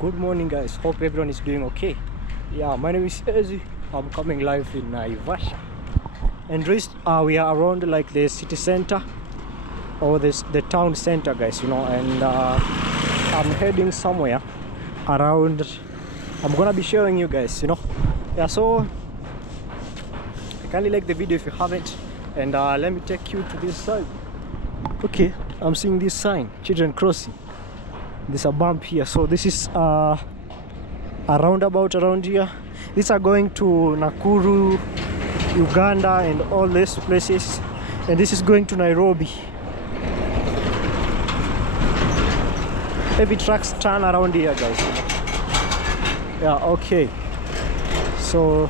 Good morning, guys. Hope everyone is doing okay. Yeah, my name is Ezi. I'm coming live in Naivasha, and we are around like the city center or the town center, guys. And I'm heading somewhere around. I'm gonna be showing you guys. Yeah. So kindly like the video if you haven't, and let me take you to this side. Okay, I'm seeing this sign, children crossing. There's a bump here, so this is a roundabout around here. These are going to Nakuru, Uganda, and all these places, and this is going to Nairobi. Heavy trucks turn around here, guys. Yeah, okay. So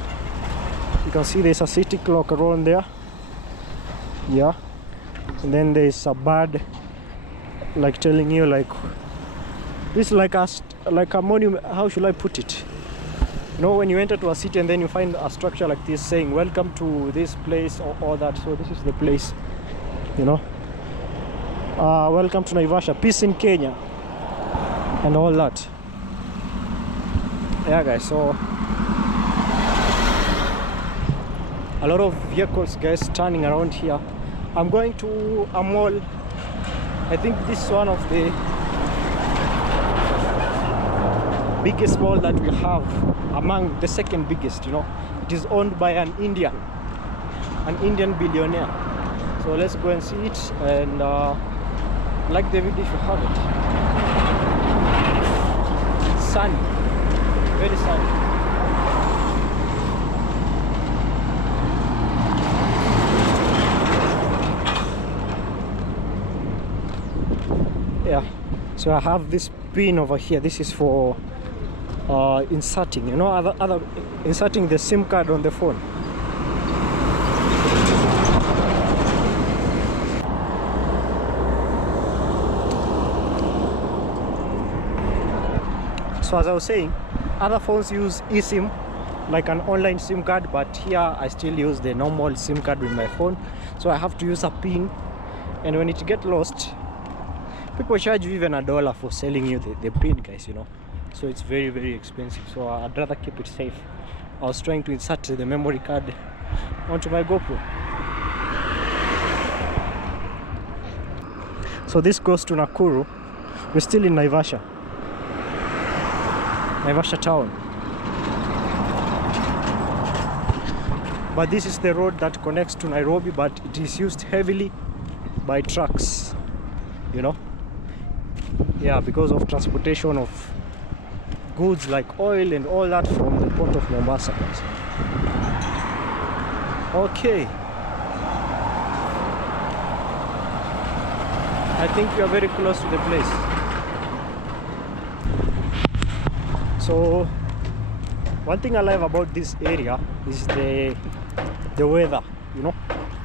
you can see there's a city clock around there. Yeah, and then there's a bird, like telling you like. This is like a monument. How should I put it? When you enter to a city and then you find a structure like this saying welcome to this place or that. So this is the place, welcome to Naivasha, peace in Kenya, and all that. Yeah, guys, so a lot of vehicles, guys, turning around here. I'm going to a mall. I think this is one of the biggest mall that we have, among the second biggest. It is owned by an Indian billionaire. So let's go and see it, and like the video if you have it. It's sunny, very sunny. Yeah, so I have this pin over here. This is for inserting, inserting the SIM card on the phone. So as I was saying, other phones use eSIM, like an online SIM card, but here I still use the normal SIM card with my phone. So I have to use a pin, and when it gets lost, people charge you even $1 for selling you the pin, guys. So it's very, very expensive, so I'd rather keep it safe. I was trying to insert the memory card onto my GoPro. So this goes to Nakuru. We're still in Naivasha town, but this is the road that connects to Nairobi, but it is used heavily by trucks, yeah, because of transportation of goods like oil and all that from the port of Mombasa, guys. Okay, I think we are very close to the place. So one thing I love about this area is the weather.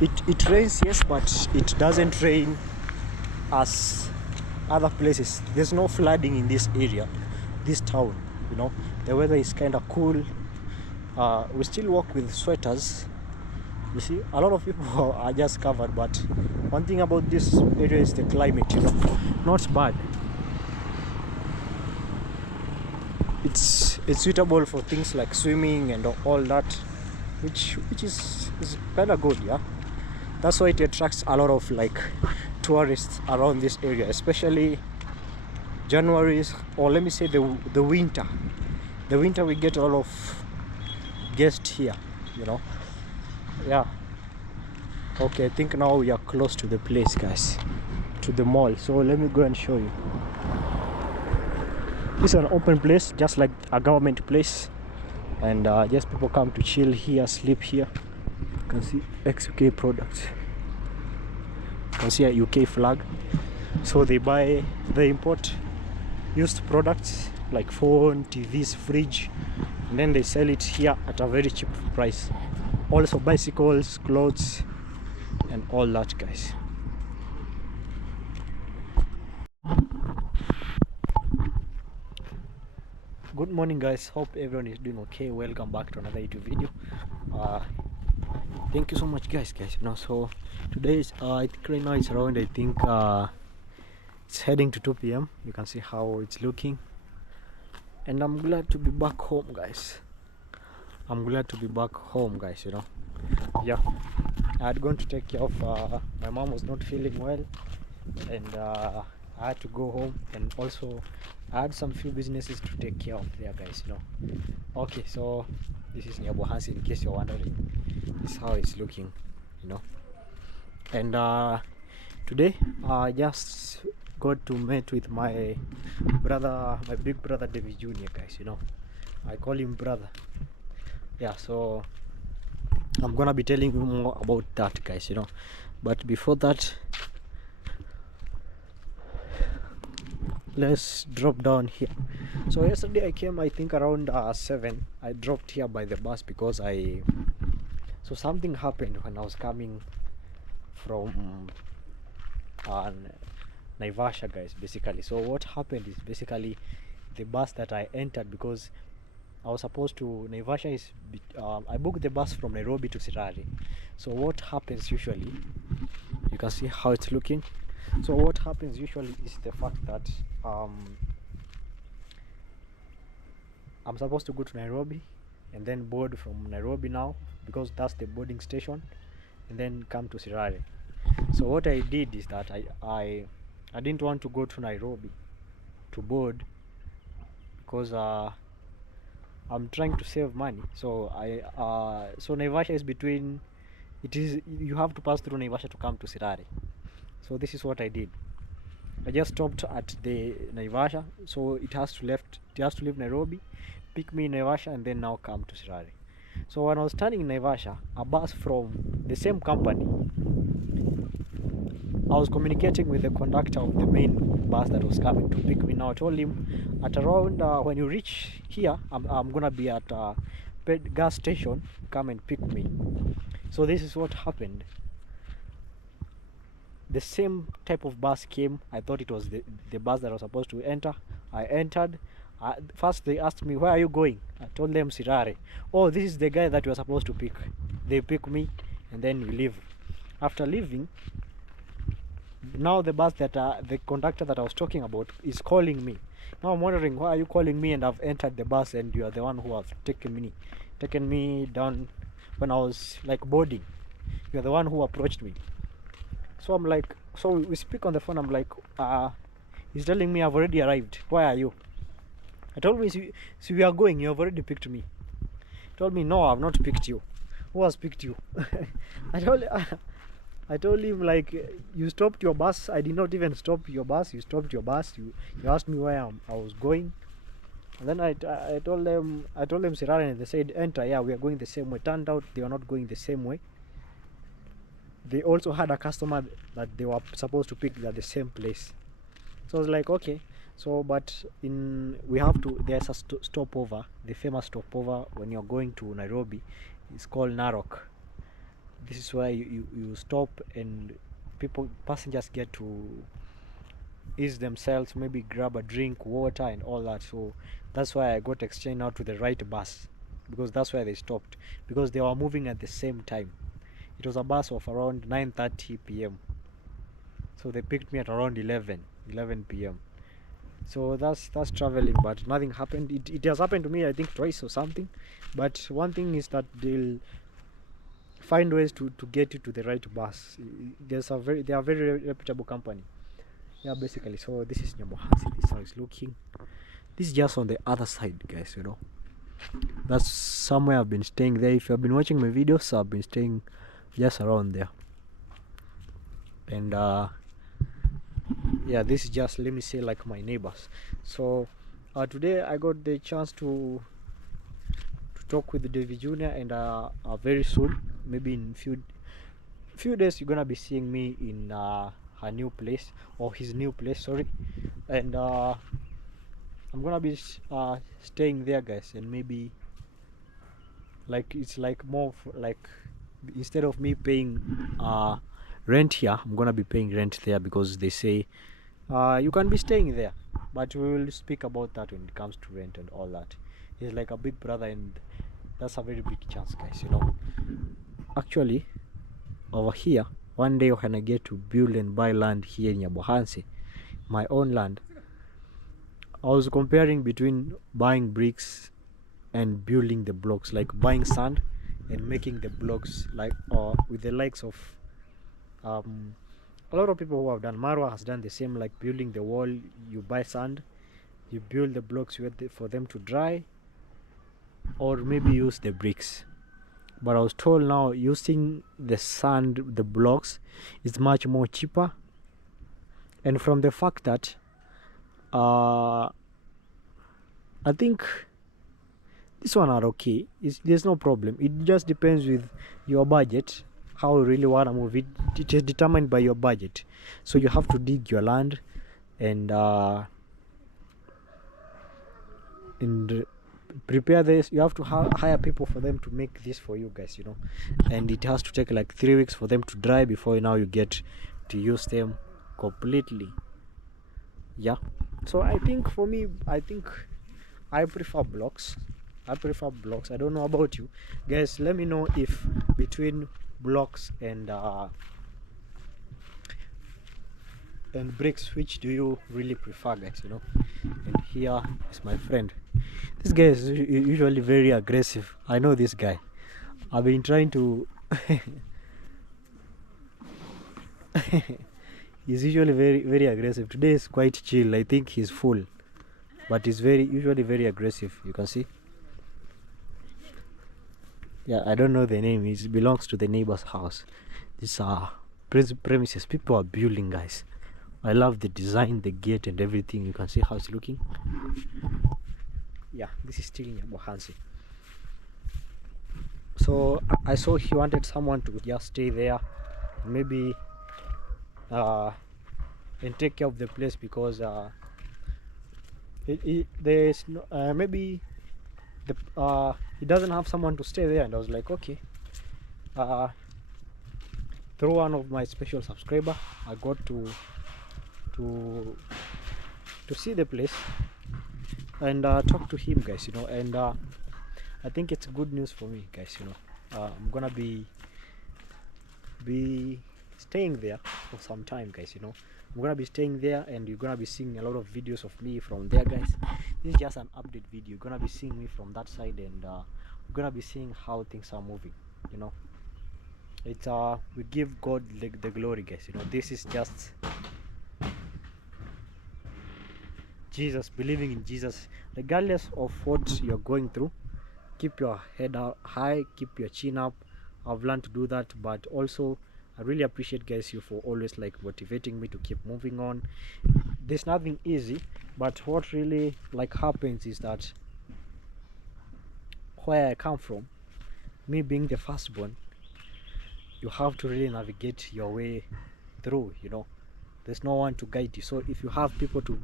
It rains, yes, but it doesn't rain as other places. There's no flooding in this area, this town. The weather is kind of cool. We still walk with sweaters. You see, a lot of people are just covered, but one thing about this area is the climate. Not bad. It's suitable for things like swimming and all that, which is kind of good. Yeah, that's why it attracts a lot of like tourists around this area, especially January, or let me say the winter. The winter we get a lot of guests here, Yeah. Okay, I think now we are close to the place, guys, to the mall. So let me go and show you. This is an open place, just like a government place, and just people come to chill here, sleep here. You can see XUK products. You can see a UK flag. So they import used products like phone, TVs, fridge, and then they sell it here at a very cheap price. Also bicycles, clothes, and all that, guys. Good morning, guys. Hope everyone is doing okay. Welcome back to another YouTube video. Thank you so much, guys. So today is I think right now it's around, I think it's heading to 2 p.m. You can see how it's looking. and I'm glad to be back home, guys. I'm glad to be back home, guys. Yeah, I had gone to take care of my mom was not feeling well, and I had to go home, and also I had some few businesses to take care of there, guys. Okay, so this is Naivasha, in case you're wondering. This is how it's looking, you know. And today I just got to meet with my brother, my big brother David Jr., guys. I call him brother. Yeah, so I'm gonna be telling you more about that, guys. But before that, let's drop down here. So yesterday I came, I think around 7. I dropped here by the bus because so something happened when I was coming from Naivasha, guys, basically. So what happened is basically the bus that I entered, because I was supposed to, Naivasha is I booked the bus from Nairobi to Sirari. So what happens usually, you can see how it's looking. So what happens usually is the fact that I'm supposed to go to Nairobi and then board from Nairobi now, because that's the boarding station, and then come to Sirari. So what I did is that I didn't want to go to Nairobi to board, because I'm trying to save money. So so Naivasha is between, you have to pass through Naivasha to come to Sirari. So this is what I did. I just stopped at the Naivasha, so it has to leave Nairobi, pick me in Naivasha, and then now come to Sirari. So when I was standing in Naivasha, a bus from the same company, I was communicating with the conductor of the main bus that was coming to pick me. Now I told him, at around when you reach here, I'm gonna be at a gas station, come and pick me. So this is what happened. The same type of bus came. I thought it was the bus that I was supposed to enter. I entered. First they asked me, where are you going? I told them Sirare. Oh, this is the guy that you are supposed to pick. They pick me, and then we leave. After leaving, now the bus that the conductor that I was talking about is calling me. Now I'm wondering, why are you calling me, and I've entered the bus, and you are the one who have taken me down when I was like boarding. You are the one who approached me. So I'm like, so we speak on the phone. I'm like, he's telling me I've already arrived. Why are you? I told me, so we are going. You have already picked me. He told me, no, I've not picked you. Who has picked you? I told him, like, you stopped your bus. I did not even stop your bus. You stopped your bus. You asked me where I was going. And then I told them Sirari, and they said enter. Yeah, we are going the same way. Turned out they were not going the same way. They also had a customer that they were supposed to pick at the same place. So I was like, okay. So but there's a stopover, the famous stopover when you're going to Nairobi. It's called Narok. This is where you stop, and passengers get to ease themselves, maybe grab a drink, water, and all that. So that's why I got exchanged out to the right bus, because that's where they stopped, because they were moving at the same time. It was a bus of around 9:30 p.m. So they picked me at around 11 p.m. So that's traveling, but nothing happened. It has happened to me, I think, twice or something. But one thing is that they'll find ways to get you to the right bus. They are very reputable company. Yeah, basically. So this is Naivasha. This is how it's looking. This is just on the other side, guys. That's somewhere I've been staying there. If you have been watching my videos, I've been staying just around there. And yeah, this is just, let me say, like my neighbors. So today I got the chance to talk with David Jr., and very soon, maybe in few days, you're gonna be seeing me in her new place, or his new place, sorry. And I'm gonna be staying there, guys, and maybe like it's like more like, instead of me paying rent here, I'm gonna be paying rent there, because they say you can be staying there, but we will speak about that when it comes to rent and all that. He's like a big brother, and that's a very big chance, guys. Actually, over here, one day when I get to build and buy land here in Naivasha, my own land, I was comparing between buying bricks and building the blocks, like buying sand and making the blocks, like with the likes of a lot of people who have done. Marwa has done the same, like building the wall. You buy sand, you build the blocks for them to dry, or maybe use the bricks. But I was told now using the sand, the blocks, is much more cheaper. And from the fact that I think this one are okay, there's no problem. It just depends with your budget, how you really want to move it. It is determined by your budget. So you have to dig your land and prepare this. You have to hire people for them to make this for you guys, you know, and it has to take like 3 weeks for them to dry before now you get to use them completely. Yeah, so I think for me, I think I prefer blocks. I don't know about you guys. Let me know if between blocks and bricks, which do you really prefer, guys, you know. And here is my friend. This guy is usually very aggressive. I know this guy. I've been trying to he's usually very aggressive. Today is quite chill. I think he's full, but he's usually very aggressive. You can see. Yeah, I don't know the name. It belongs to the neighbor's house. These are premises people are building, guys. I love the design, the gate and everything. You can see how it's looking. Yeah, this is still Nyabohansi. So I saw he wanted someone to just stay there, maybe and take care of the place, because there's no, maybe he doesn't have someone to stay there. And I was like, okay, through one of my special subscriber, I got to see the place and talk to him, guys, you know. And I think it's good news for me, guys, you know. I'm gonna be staying there for some time, guys, you know. I'm gonna be staying there, and you're gonna be seeing a lot of videos of me from there, guys. This is just an update video. You're gonna be seeing me from that side, and we're gonna be seeing how things are moving, you know. It's we give God the glory, guys, you know. This is just Jesus, believing in Jesus regardless of what you're going through. Keep your head high, keep your chin up. I've learned to do that, but also I really appreciate, guys, you for always like motivating me to keep moving on. There's nothing easy, but what really like happens is that where I come from, me being the firstborn, you have to really navigate your way through, you know. There's no one to guide you. So if you have people to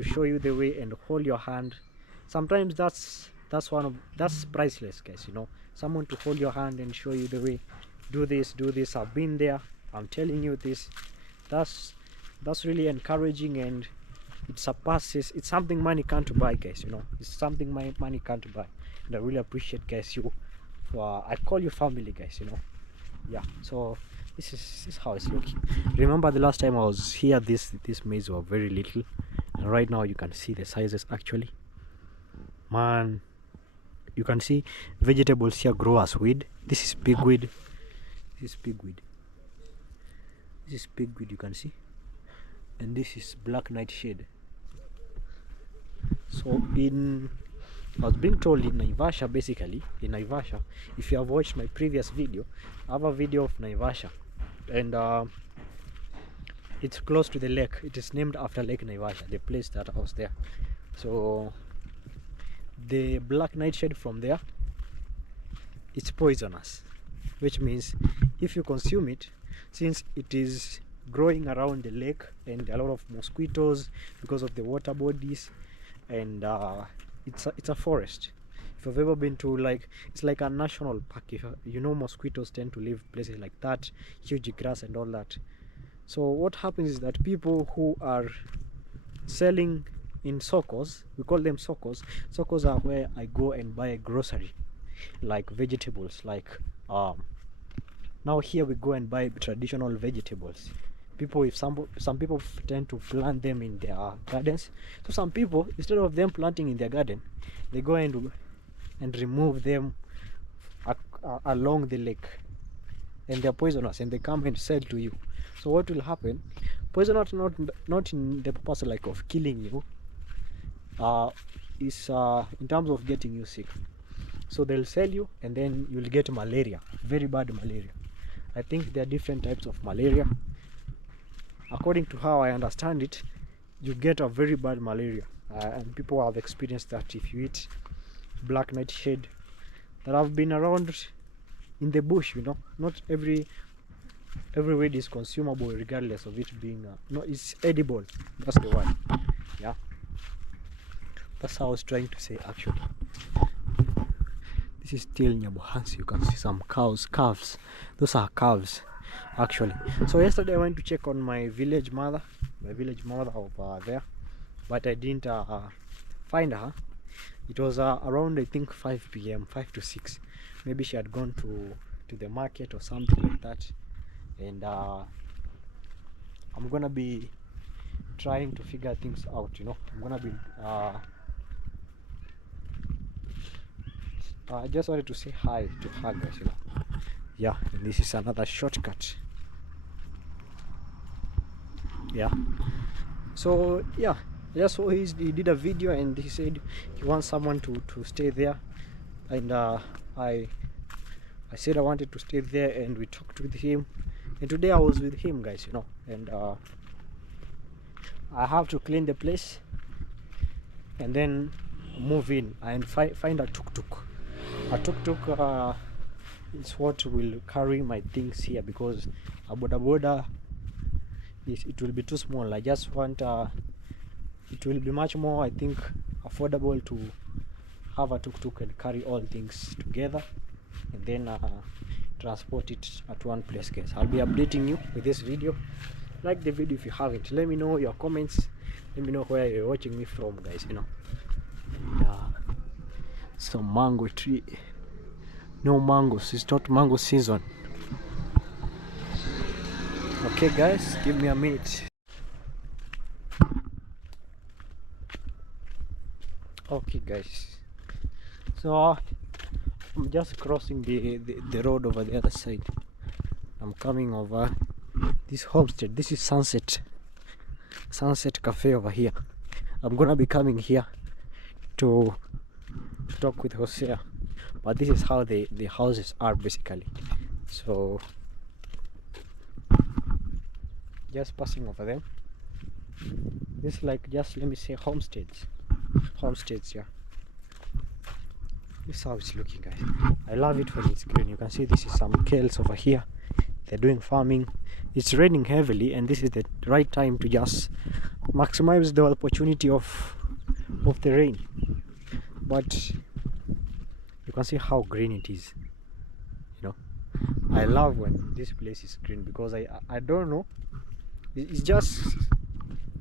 show you the way and hold your hand, sometimes that's priceless, guys, you know. Someone to hold your hand and show you the way. Do this, I've been there, I'm telling you this. That's really encouraging, and it surpasses, it's something money can't buy, guys, you know. It's something money can't buy. And I really appreciate, guys, you for I call you family, guys, you know. Yeah, so this is how it's looking. Remember the last time I was here, this maize were very little, and right now you can see the sizes. Actually, man, you can see vegetables here grow as weed. This is pigweed. This is pigweed. You can see, and this is black nightshade. So I was being told in Naivasha, basically in Naivasha, if you have watched my previous video, I have a video of Naivasha, and it's close to the lake. It is named after Lake Naivasha, the place that I was there. So the black nightshade from there, it's poisonous, which means if you consume it, since it is growing around the lake and a lot of mosquitoes because of the water bodies, and it's a forest. If you've ever been to, like, it's like a national park. If you know, mosquitoes tend to live places like that, huge grass and all that. So what happens is that people who are selling in sokos, we call them sokos. Sokos are where I go and buy a grocery, like vegetables, like now here we go and buy traditional vegetables, people, if some people tend to plant them in their gardens. So some people, instead of them planting in their garden, they go and remove them along the lake, and they're poisonous, and they come and sell to you. So what will happen? Poisonous, not in the purpose like of killing you, is in terms of getting you sick. So they'll sell you, and then you'll get malaria, very bad malaria. I think there are different types of malaria. According to how I understand it, you get a very bad malaria, and people have experienced that if you eat black nightshade that have been around in the bush. Not every weed is consumable, regardless of it being no, it's edible. That's the word. Yeah, that's how I was trying to say actually. This is still Nyabohansi. You can see some calves. Those are calves actually. So yesterday I went to check on my village mother over there, but I didn't find her. It was around, I think, 5 p.m, 5 to 6. Maybe she had gone to the market or something like that. And I'm gonna be trying to figure things out. I'm gonna be I just wanted to say hi to her, guys. Yeah, and this is another shortcut. Yeah, so yeah, I just saw he did a video, and he said he wants someone to stay there, and I said I wanted to stay there, and we talked with him, and today I was with him, guys. And I have to clean the place and then move in and find a tuk-tuk. A tuk-tuk is what will carry my things here, because a boda it will be too small. I just want it will be much more, I think, affordable to have a tuk-tuk and carry all things together, and then transport it at one place, guys. I'll be updating you with this video. Like the video if you haven't. Let me know your comments. Let me know where you're watching me from, guys. Some mango tree. No mangoes, it's not mango season. Okay guys, give me a minute. Okay guys, so I'm just crossing the road over the other side. I'm coming over this homestead. This is Sunset Cafe over here. I'm gonna be coming here to talk with Hosea, but this is how the houses are basically. So just passing over them. This is like, just let me say, homesteads. Yeah, this is how it's looking, guys. I love it when it's green. You can see this is some kales over here. They're doing farming. It's raining heavily, and this is the right time to just maximize the opportunity of the rain. But you can see how green it is. I love when this place is green, because I don't know, it's just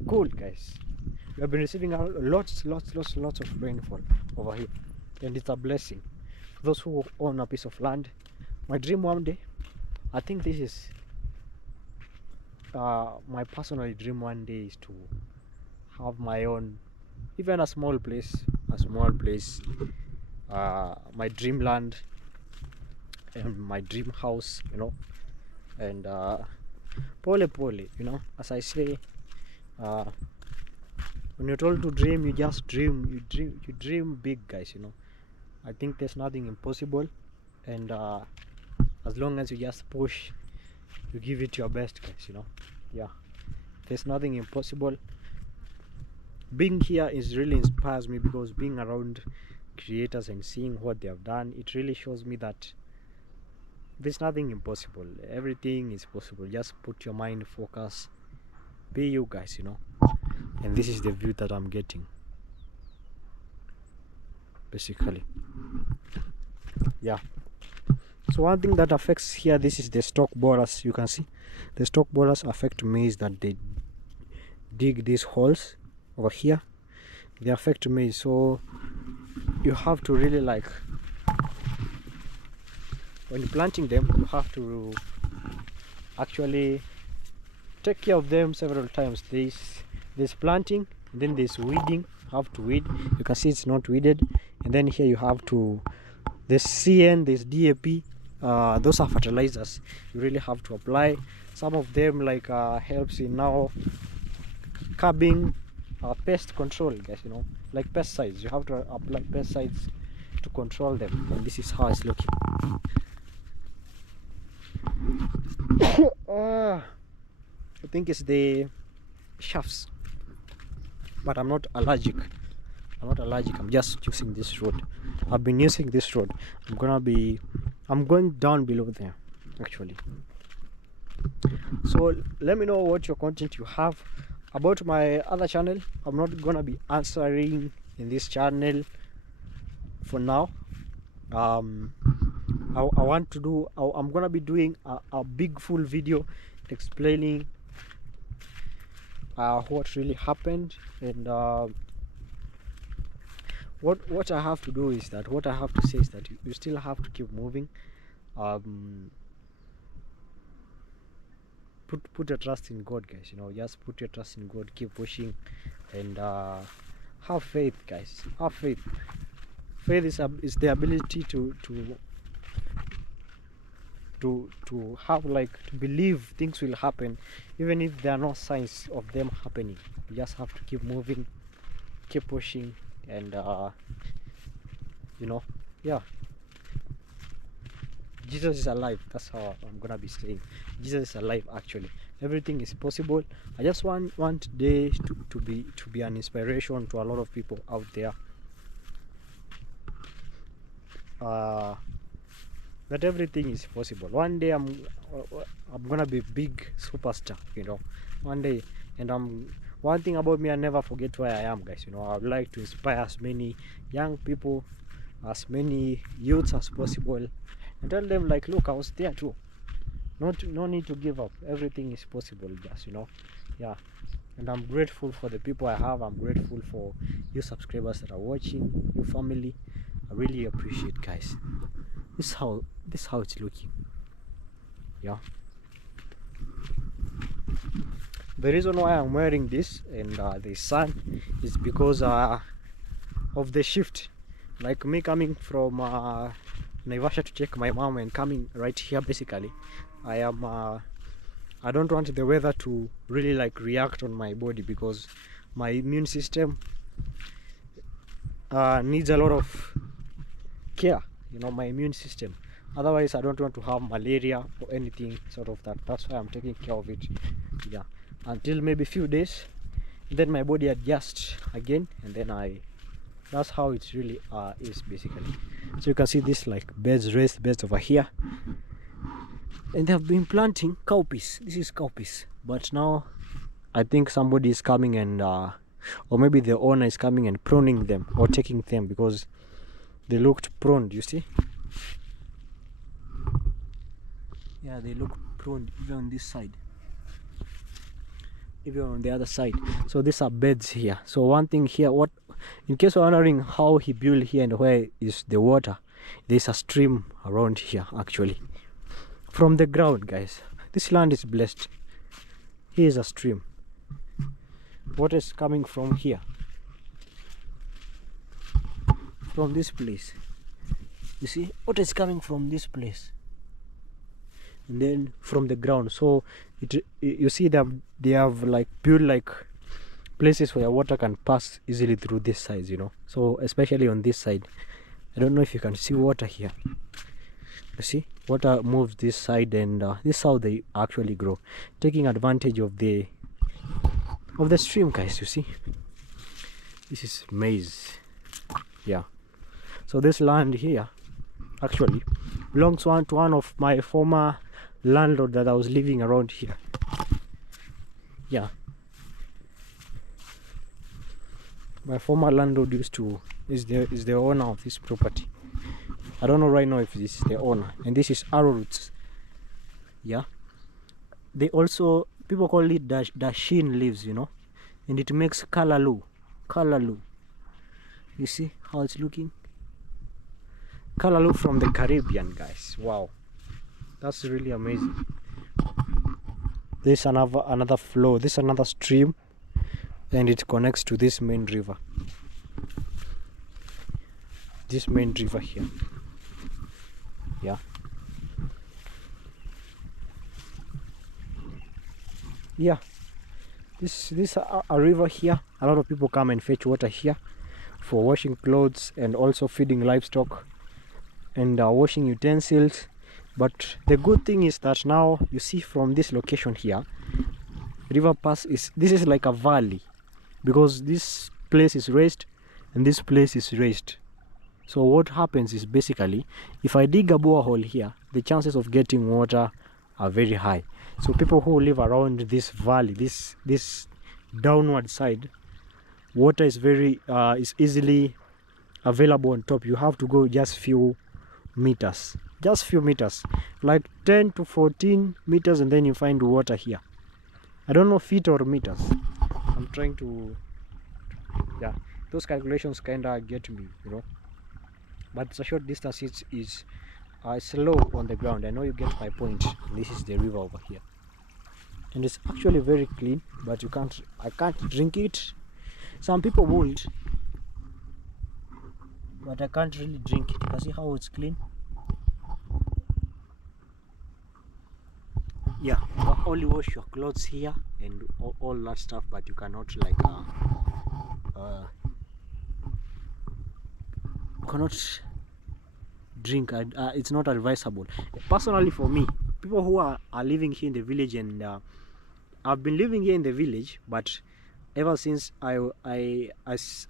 cool, guys. We have been receiving lots of rainfall over here, and it's a blessing. Those who own a piece of land, my dream one day, I think this is my personal dream one day, is to have my own, even a small place, my dream land and my dream house, and pole, as I say, when you're told to dream, you just dream. You dream big, guys. I think there's nothing impossible, and as long as you just push, you give it your best, guys. Yeah, there's nothing impossible. Being here really inspires me, because being around creators and seeing what they have done, it really shows me that there's nothing impossible. Everything is possible. Just put your mind, focus, be you, guys. And this is the view that I'm getting, basically. Yeah, so one thing that affects here, this is the stalk borers. You can see the stalk borers affect maize, that they dig these holes over here. They affect maize, so you have to really, like, when you're planting them, you have to actually take care of them several times. There's planting, and then there's weeding. You have to weed. You can see it's not weeded. And then here you have to, there's CN, there's DAP. Those are fertilizers you really have to apply. Some of them like helps in now curbing pest control, guys, you know, like pesticides. You have to apply pesticides to control them, and this is how it's looking. I think it's the shafts, but I'm not allergic. I'm just using this road. I've been using this road. I'm going down below there actually. So let me know what your content you have about my other channel. I'm not gonna be answering in this channel for now. I'm gonna be doing a big full video explaining what really happened, and what I have to do is that, what I have to say is that you still have to keep moving. Put your trust in God, guys, you know, just put your trust in God, keep pushing, and have faith, guys. Have faith. Faith is the ability to have, like, to believe things will happen even if there are no signs of them happening. You just have to keep moving, keep pushing, and you know, yeah, Jesus is alive. That's how I'm gonna be saying. Jesus is alive. Actually, everything is possible. I just want today to be an inspiration to a lot of people out there. That everything is possible. One day I'm gonna be big superstar, you know, one day. And one thing about me, I never forget where I am, guys, you know. I would like to inspire as many young people, as many youths as possible, and tell them, like, look, I was there too. No need to give up. Everything is possible, just, you know. Yeah. And I'm grateful for the people I have. I'm grateful for you subscribers that are watching, your family. I really appreciate, guys. This is how it's looking. Yeah. The reason why I'm wearing this and the sun is because of the shift. Like me coming from Naivasha to check my mom and coming right here, basically I don't want the weather to really like react on my body, because my immune system needs a lot of care, you know, my immune system. Otherwise I don't want to have malaria or anything sort of that. That's why I'm taking care of it. Yeah, until maybe few days, then my body adjusts again, and then that's how it really is, basically. So you can see this, like, raised beds over here, and they have been planting cowpeas. This is cowpeas, but now I think somebody is coming and or maybe the owner is coming and pruning them or taking them, because they looked pruned, you see. Yeah, they look pruned even on this side, even on the other side. So these are beds here. So one thing here, what, in case you're wondering how he built here and where is the water, there's a stream around here actually from the ground, guys. This land is blessed. Here is a stream. Water is coming from here, from this place. You see, water is coming from this place, and then from the ground. So you see that they have like built like places where water can pass easily through this side, you know. So especially on this side, I don't know if you can see water here. You see, water moves this side, and this is how they actually grow, taking advantage of the stream, guys. You see, this is maize. Yeah. So this land here actually belongs to one of my former landlord that I was living around here. Yeah, my former landlord is the owner of this property. I don't know right now if this is the owner. And this is arrowroots. Yeah, they also, people call it dashin leaves, you know, and it makes kalaloo. You see how it's looking? Kalaloo from the Caribbean, guys. Wow, that's really amazing. There's another flow, this another stream, and it connects to this main river. This main river here. Yeah. Yeah. This a river here. A lot of people come and fetch water here for washing clothes and also feeding livestock and washing utensils. But the good thing is that now you see from this location here, river pass this is like a valley, because this place is raised and this place is raised. So what happens is, basically, if I dig a borehole here, the chances of getting water are very high. So people who live around this valley, this downward side, water is very is easily available on top. You have to go just few meters, like 10 to 14 meters, and then you find water here. I don't know feet or meters. I'm trying to, yeah, those calculations kinda get me, you know. But it's a short distance. It is slow on the ground. I know you get my point. This is the river over here, and it's actually very clean, but I can't drink it. Some people would, but I can't really drink it. You can see how it's clean. Yeah, you can only wash your clothes here and all that stuff, but you cannot like cannot drink. It's not advisable. Personally, for me, people who are living here in the village, and I've been living here in the village, but ever since I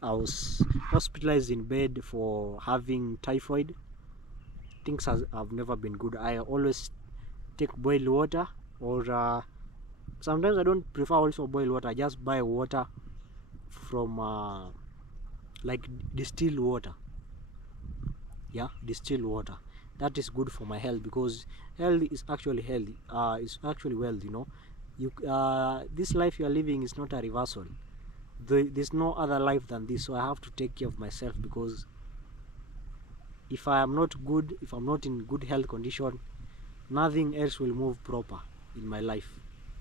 was hospitalized in bed for having typhoid, things have never been good. I always take boiled water, or sometimes I don't prefer also boiled water. I just buy water from like distilled water. Yeah, distilled water. That is good for my health, because health is actually healthy. It's actually wealth, you know. You this life you are living is not a reversal. There's no other life than this, so I have to take care of myself, because if I am not good, if I'm not in good health condition, nothing else will move proper in my life,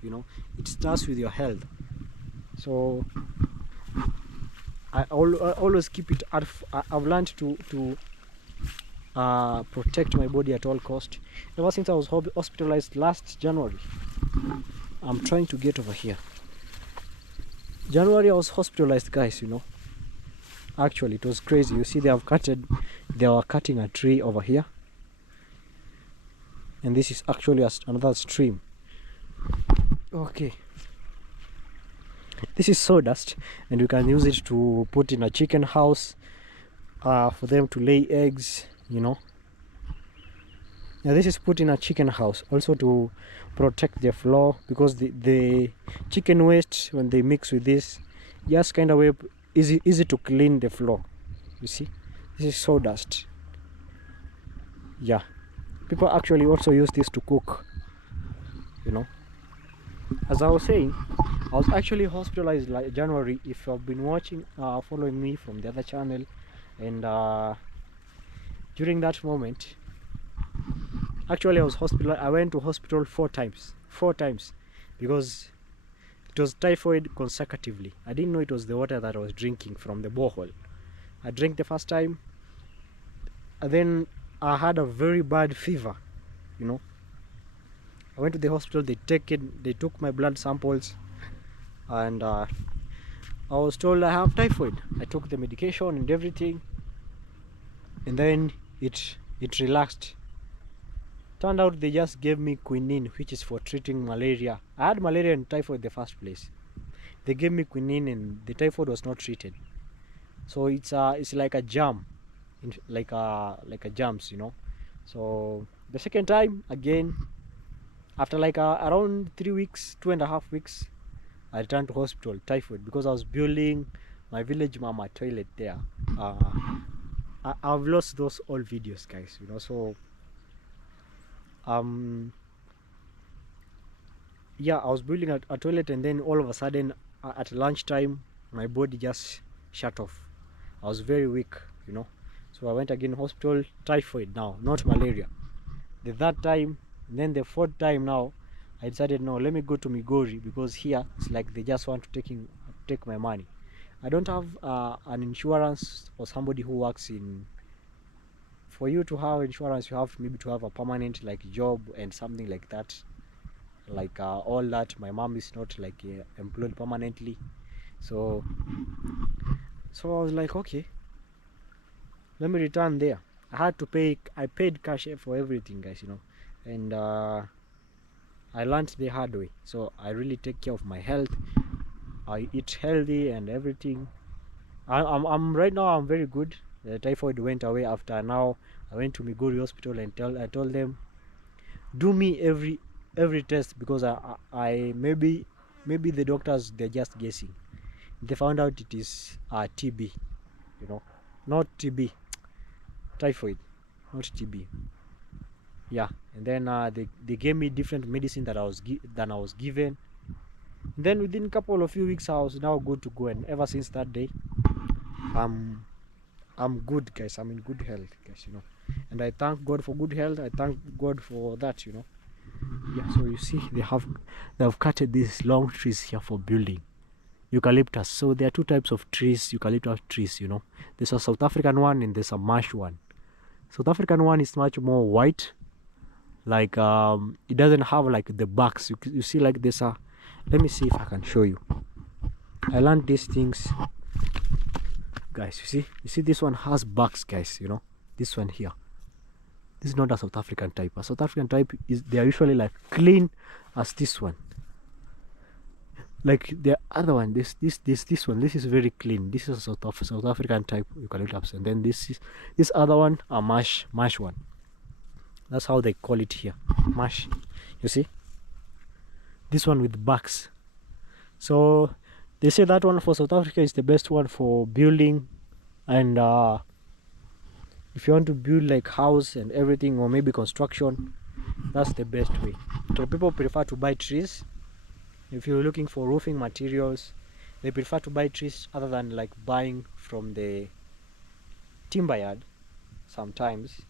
you know. It starts with your health. So I always keep it at, I've learned to protect my body at all cost. Ever since I was hospitalized last January, I'm trying to get over here. January I was hospitalized, guys, you know. Actually, it was crazy. You see, they were cutting a tree over here, and this is actually another stream. Okay, this is sawdust, and you can use it to put in a chicken house for them to lay eggs, you know. Now this is put in a chicken house also to protect the floor, because the chicken waste, when they mix with this, just kind of way easy to clean the floor. You see, this is sawdust. Yeah, people actually also use this to cook, you know. As I was saying, I was actually hospitalized like January. If you've been watching, following me from the other channel, and during that moment, actually I was hospitalized. I went to hospital four times, because it was typhoid consecutively. I didn't know it was the water that I was drinking from the borehole. I drank the first time, and then I had a very bad fever, you know. I went to the hospital. They took my blood samples, and I was told I have typhoid. I took the medication and everything, and then it relaxed. Turned out they just gave me quinine, which is for treating malaria. I had malaria and typhoid in the first place. They gave me quinine, and the typhoid was not treated. So it's like a jam, like a jams, you know. So the second time again, after like around 3 weeks, 2.5 weeks, I returned to hospital, typhoid, because I was building my village mama toilet there. I've lost those old videos, guys, you know. So yeah, I was building a toilet, and then all of a sudden at lunchtime my body just shut off. I was very weak, you know. So I went again hospital, typhoid now, not malaria. The third time, and then the fourth time now, I decided, no, let me go to Migori, because here it's like they just want to take my money. I don't have an insurance or somebody who works in. For you to have insurance, you have maybe to have a permanent like job and something like that. Like all that, my mom is not like employed permanently, so I was like, okay, let me return there. I paid cash for everything, guys, and I learned the hard way. So I really take care of my health. I eat healthy and everything. I'm right now, I'm very good. The typhoid went away after. Now I went to Migori hospital and I told them, do me every test, because I maybe the doctors, they're just guessing. They found out it is TB, not TB, typhoid, not TB. Yeah, and then they gave me different medicine that I was given. And then within a couple of few weeks, I was now good to go, and ever since that day, I'm good, guys. I'm in good health, guys. And I thank God for good health. I thank God for that. Yeah. So you see, they have cutted these long trees here for building. Eucalyptus. So there are two types of trees, eucalyptus trees. There's a South African one and there's a marsh one. South African one is much more white. Like it doesn't have like the barks. You see, like there's a. Let me see if I can show you. I learned these things, guys. You see this one has barks, guys. This one here, this is not a South African type. A South African type they are usually like clean as this one. Like the other one, this one, this is very clean. This is a South African type eucalyptus, and then this other one, a marsh one. That's how they call it here, marsh. You see, this one with barks. So they say that one for South Africa is the best one for building, and if you want to build like house and everything, or maybe construction, that's the best way. So people prefer to buy trees. If you're looking for roofing materials, they prefer to buy trees other than like buying from the timber yard sometimes.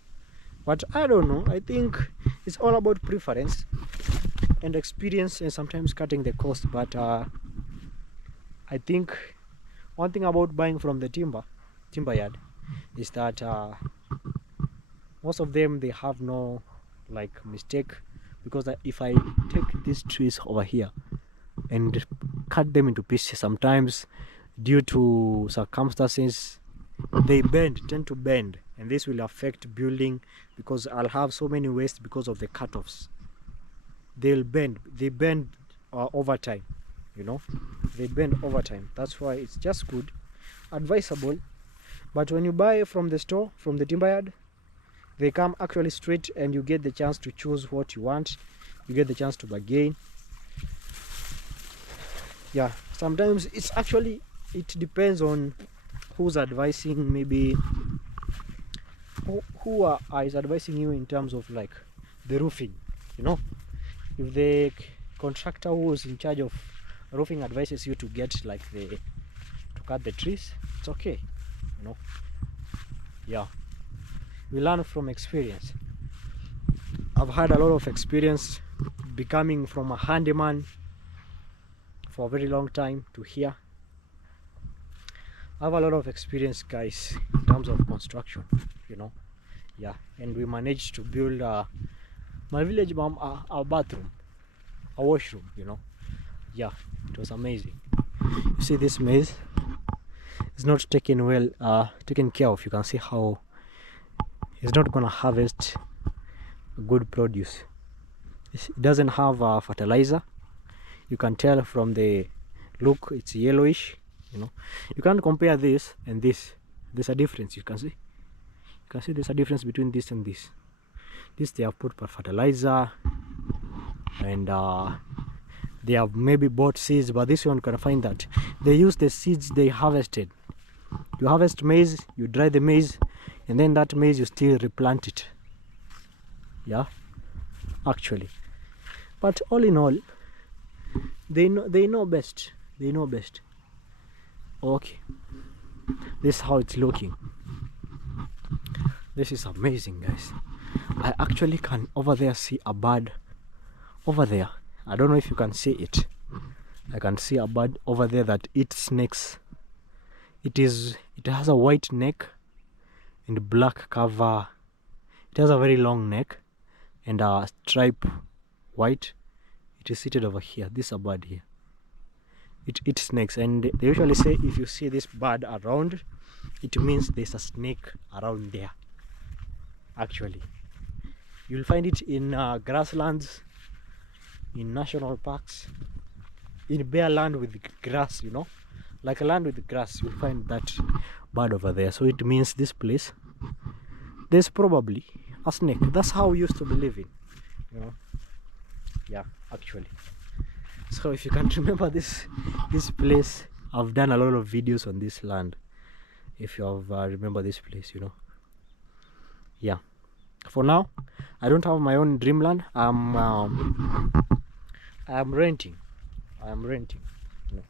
But I don't know, I think it's all about preference and experience, and sometimes cutting the cost. But I think one thing about buying from the timber yard is that most of them, they have no like mistake, because if I take these trees over here and cut them into pieces, sometimes due to circumstances they tend to bend, and this will affect building, because I'll have so many waste because of the cut-offs. They bend over time, they bend over time. That's why it's just good, advisable. But when you buy from the store, from the timber yard, they come actually straight, and you get the chance to choose what you want. You get the chance to bargain. Yeah, sometimes it depends on who's advising, maybe who is advising you in terms of like the roofing. If the contractor who's in charge of roofing advises you to get like to cut the trees, it's okay. Yeah, we learn from experience. I've had a lot of experience becoming from a handyman for a very long time to here. I have a lot of experience, guys, in terms of construction. Yeah, and we managed to build my village mom a bathroom, a washroom. Yeah, it was amazing. You see, this maize is not taken care of. You can see how it's not gonna harvest good produce. It doesn't have fertilizer. You can tell from the look, it's yellowish. You can't compare this and this. There's a difference. You can see there's a difference between this and this. This they have put fertilizer, and they have maybe bought seeds, but this one, you can find that they use the seeds they harvested. You harvest maize, you dry the maize, and then that maize you still replant it. Yeah, actually. But all in all, they know best. They know best. Okay, this is how it's looking. This is amazing, guys. I actually can over there see a bird over there. I don't know if you can see it. I can see a bird over there that eats snakes. It has a white neck and black cover. It has a very long neck and a stripe white. It is seated over here. This is a bird here. It eats snakes, and they usually say if you see this bird around, it means there's a snake around there. Actually, you'll find it in grasslands, in national parks, in bare land with grass, you know, like a land with grass. You'll find that bird over there. So it means this place, there's probably a snake. That's how we used to be living, you know. Yeah, actually. So if you can remember this place, I've done a lot of videos on this land. If you have remember this place, you know. Yeah. For now, I don't have my own dreamland. I'm renting. You know,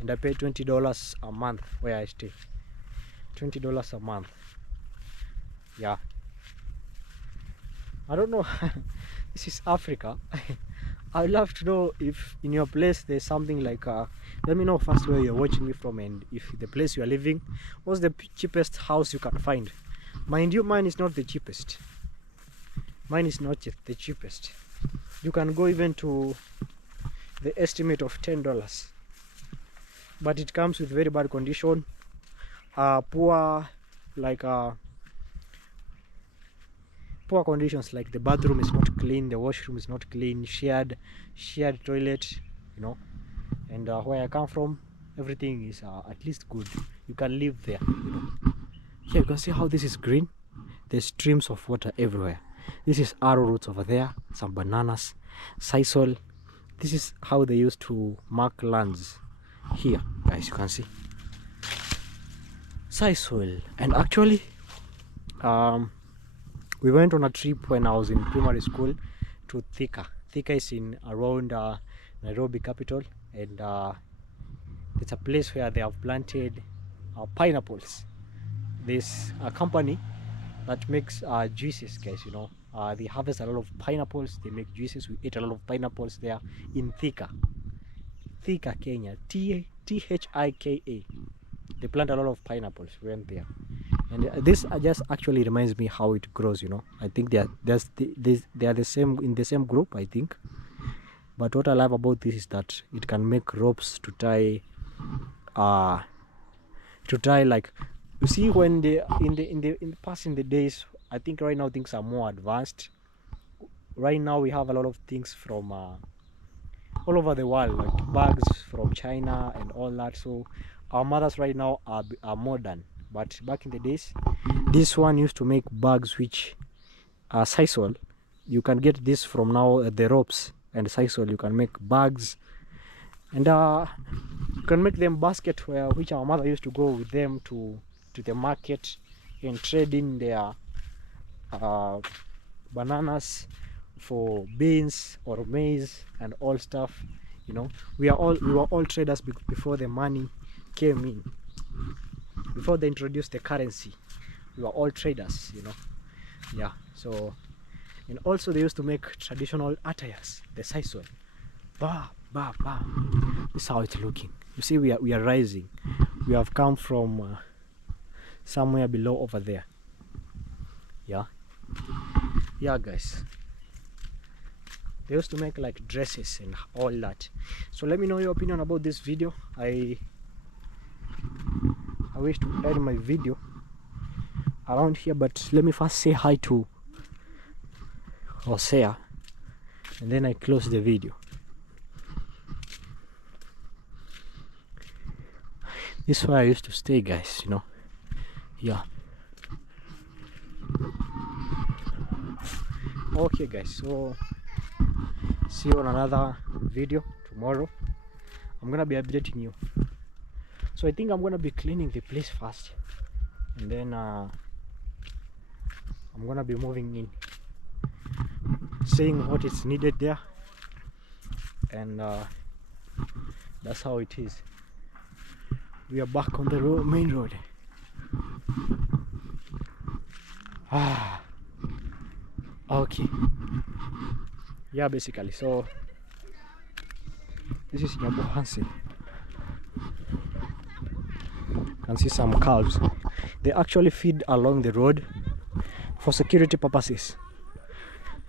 and I pay $20 a month where I stay. $20 a month. Yeah. I don't know. This is Africa. I'd love to know if in your place there's something like let me know first where you're watching me from, and if the place you are living, what's the cheapest house you can find. Mind you, mine is not the cheapest. Mine is not the cheapest. You can go even to the estimate of $10, but it comes with very bad condition, poor conditions, like the bathroom is not clean, the washroom is not clean, shared toilet, you know. And where I come from, everything is at least good. You can live there, you know. Here you can see how this is green. There's streams of water everywhere. This is arrowroots over there, some bananas, sisal. This is how they used to mark lands here, guys. You can see sisal. And actually we went on a trip when I was in primary school to Thika. Thika is in around Nairobi capital, and it's a place where they have planted pineapples. There's a company that makes juices, guys, you know. They harvest a lot of pineapples, they make juices. We ate a lot of pineapples there in Thika, Kenya. Thika. They plant a lot of pineapples. We went there, and this just actually reminds me how it grows, you know. I think they are the same, in the same group, I think. But what I love about this is that it can make ropes to tie like, you see, when in the days, I think right now things are more advanced. Right now we have a lot of things from all over the world, like bags from China and all that. So our mothers right now are modern, but back in the days, this one used to make bags which are sisal. You can get this from now, the ropes and sisal. You can make bags, and you can make them basket, which our mother used to go with them to the market and trade in their bananas for beans or maize and all stuff, you know. We were all traders before the money came in. Before they introduced the currency, we were all traders, you know. Yeah. So, and also they used to make traditional attires, the sisal. This is how it's looking. You see, we are rising. We have come from somewhere below over there. Yeah, guys. They used to make like dresses and all that. So let me know your opinion about this video. I wish to end my video around here, but let me first say hi to Hosea, and then I close the video. This is where I used to stay, guys, you know. Yeah. Okay, guys, so see you on another video tomorrow. I'm gonna be updating you. So I think I'm gonna be cleaning the place first, and then I'm gonna be moving in, seeing what is needed there, and that's how it is. We are back on the main road. Okay. Yeah, basically. So This is Nyabohansi. You can see some calves. They actually feed along the road for security purposes.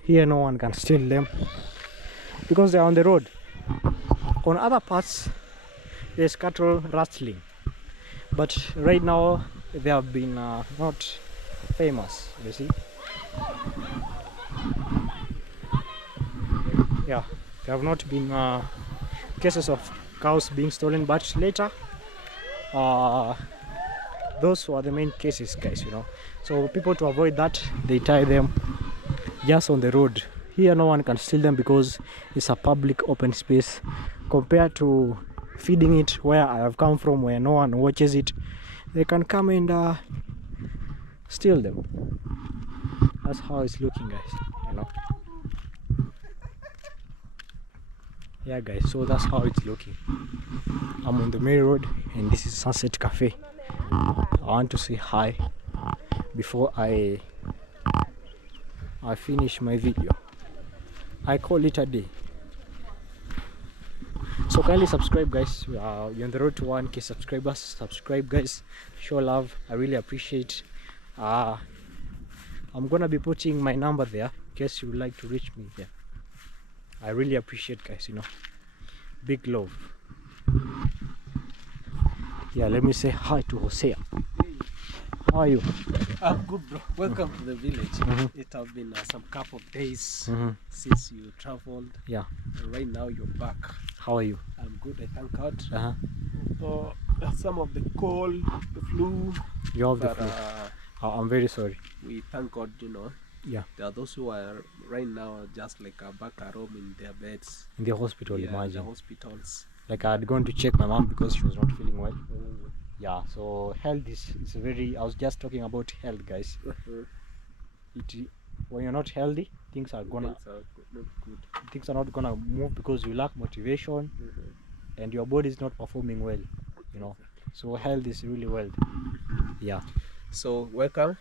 Here no one can steal them because they're on the road. On other parts there's cattle rustling, but right now they have been not famous, you see. Yeah, there have not been cases of cows being stolen, but later those were the main cases, guys, you know. So people, to avoid that, they tie them just on the road. Here no one can steal them because it's a public open space, compared to feeding it where I have come from, where no one watches it. They can come and steal them. That's how it's looking, guys, you know. Yeah guys, so that's how it's looking. I'm on the main road and this is Sunset Cafe. I want to say hi before I finish my video. I call it a day. So kindly subscribe, guys. You're on the road to 1K subscribers. Subscribe, guys, show love. I really appreciate. I'm gonna be putting my number there in case you would like to reach me there. I really appreciate, guys, you know. Big love. Yeah, let me say hi to Hosea. How are you? I'm good, bro. Welcome to the village. It has been some couple of days since you traveled. Yeah. And right now you're back. How are you? I'm good, I thank God. So some of the cold, the flu. You have the flu. I'm very sorry. We thank God, you know. Yeah. There are those who are right now just like back at home in their beds. In the hospital, yeah, imagine. In the hospitals. Like I had gone to check my mom because she was not feeling well. Yeah, so health is very, I was just talking about health, guys. When you're not healthy, things are not good. Things are not gonna move because you lack motivation and your body is not performing well, you know. So health is really wealth. Yeah. So welcome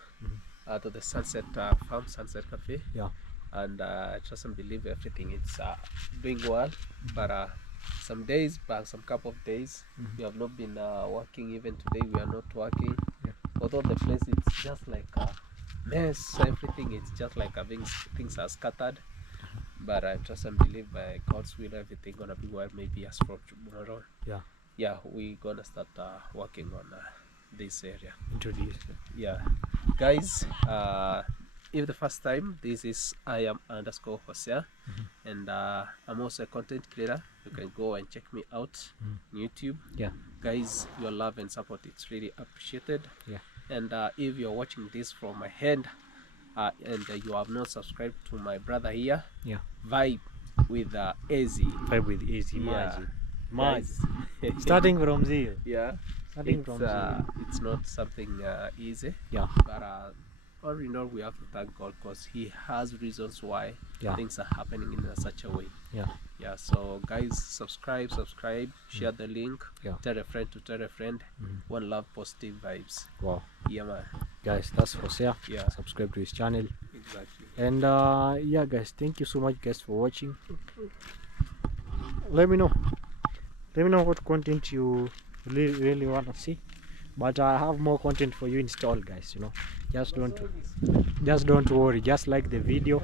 to the Sunset Farm, Sunset Cafe. Yeah. And I trust and believe everything is doing well. But some days back, some couple of days, we have not been working. Even today, we are not working. Yeah. Although the place it's just like a mess, everything it's just like things are scattered. But I trust and believe by God's will, everything gonna be well. Maybe as from tomorrow. Yeah. Yeah, we gonna start working on this area. Introduce. Yeah, guys. If the first time, this is I am underscore Hosea, and I'm also a content creator. You can go and check me out on YouTube. Yeah, guys, your love and support, it's really appreciated. Yeah. And if you're watching this from my hand and you have not subscribed to my brother here, yeah, Vibe with Easy. Vibe with Easy. Yeah. Guys, starting from zero. Yeah, Starting from zero. it's not something easy. Yeah. But all in all, we have to thank God because He has reasons why Yeah. things are happening in such a way. Yeah. Yeah. So guys, subscribe, share the link, Yeah. tell a friend to tell a friend. One love, positive vibes. Wow. Yeah, man. Guys, that's Hosea. Yeah. Subscribe to his channel. Exactly. And yeah, guys, thank you so much, guys, for watching. Let me know what content you really want to see, but I have more content for you installed, guys, you know. Just don't worry, just like the video,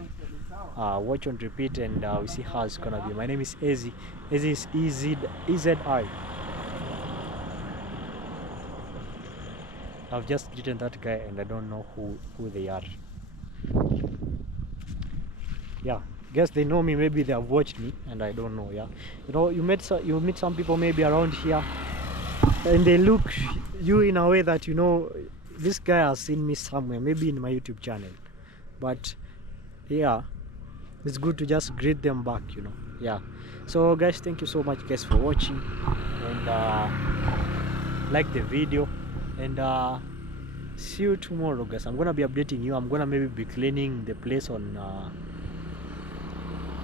watch on repeat, and we see how it's gonna be. My name is Ezi. Ezi is EZI. I've just written that guy and I don't know who they are. Yeah, guess they know me, maybe they have watched me and I don't know. Yeah, you know, you meet some people maybe around here and they look you in a way that, you know, this guy has seen me somewhere, maybe in my YouTube channel. But yeah, it's good to just greet them back, you know. Yeah, so guys, thank you so much, guys, for watching, and like the video, and see you tomorrow, guys. I'm gonna be updating you. I'm gonna maybe be cleaning the place on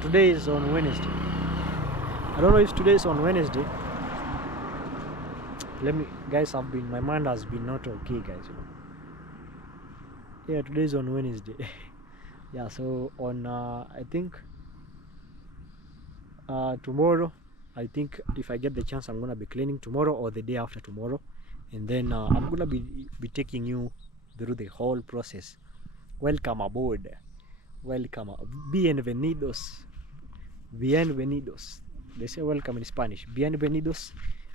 today is on Wednesday. I don't know if today is on Wednesday. Let me, guys, my mind has been not okay, guys, you know. Yeah, today is on Wednesday. Yeah, so on I think tomorrow I think if I get the chance, I'm gonna be cleaning tomorrow or the day after tomorrow, and then I'm gonna be taking you through the whole process. Welcome aboard. Welcome. Bienvenidos. Bienvenidos. They say welcome in Spanish. Bienvenidos.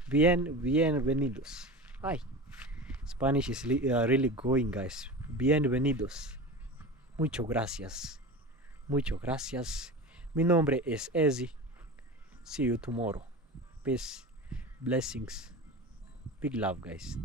Bienvenidos. Hi. Spanish is really going, guys. Bienvenidos. Mucho gracias. Mucho gracias. Mi nombre es Ezzy. See you tomorrow. Peace. Blessings. Big love, guys.